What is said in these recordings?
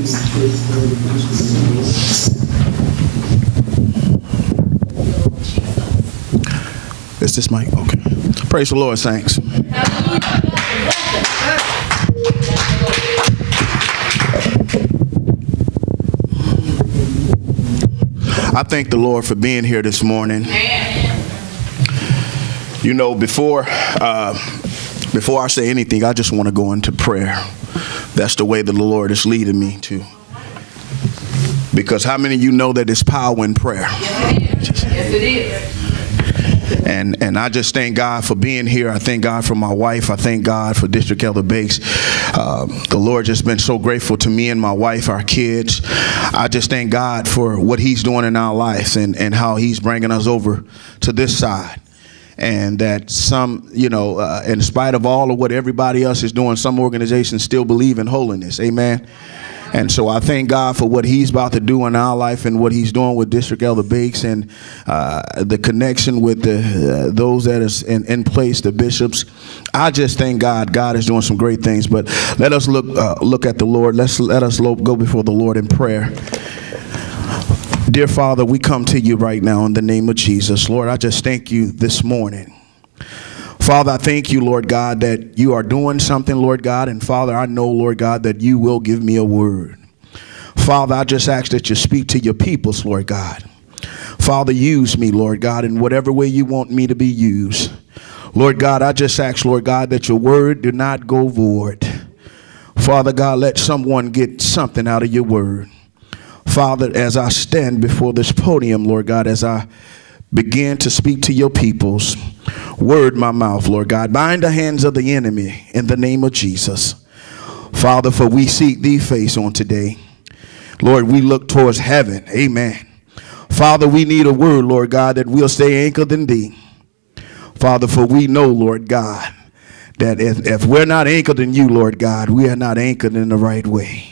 Is this mic? Okay. Praise the Lord, saints. I thank the Lord for being here this morning. You know, before I say anything, I just want to go into prayer. That's the way that the Lord is leading me to. Because how many of you know that there's power in prayer? Yes, it is. And I just thank God for being here. I thank God for my wife. I thank God for District Elder Bakes. The Lord just been so grateful to me and my wife, our kids. I just thank God for what he's doing in our lives and how he's bringing us over to this side. And that some, in spite of all of what everybody else is doing, some organizations still believe in holiness. Amen. And so I thank God for what he's about to do in our life and what he's doing with District Elder Bakes and the connection with those that is in place, the bishops. I just thank God. God is doing some great things. But let us look at the Lord. Let us go before the Lord in prayer. Dear Father, we come to you right now in the name of Jesus. Lord, I just thank you this morning. Father, I thank you, Lord God, that you are doing something, Lord God. And Father, I know, Lord God, that you will give me a word. Father, I just ask that you speak to your peoples, Lord God. Father, use me, Lord God, in whatever way you want me to be used. Lord God, I just ask, Lord God, that your word do not go void. Father God, let someone get something out of your word. Father, as I stand before this podium, Lord God, as I begin to speak to your peoples, word my mouth, Lord God. Bind the hands of the enemy in the name of Jesus. Father, for we seek thee face on today. Lord, we look towards heaven. Amen. Father, we need a word, Lord God, that we'll stay anchored in thee. Father, for we know, Lord God, that if we're not anchored in you, Lord God, we are not anchored in the right way.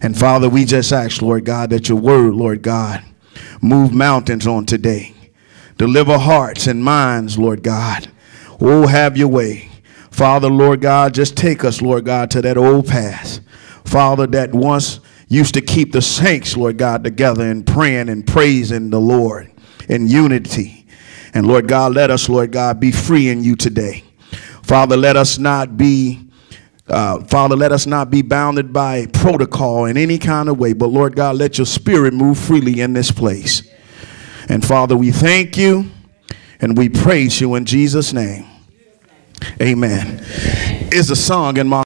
And Father, we just ask, Lord God, that your word, Lord God, move mountains on today. Deliver hearts and minds, Lord God. Oh, have your way. Father, Lord God, just take us, Lord God, to that old path. Father, that once used to keep the saints, Lord God, together and praying and praising the Lord in unity. And Lord God, let us, Lord God, be free in you today. Father, let us not be bounded by protocol in any kind of way. But Lord God, let your spirit move freely in this place. And Father, we thank you and we praise you in Jesus' name. Amen. It's a song in my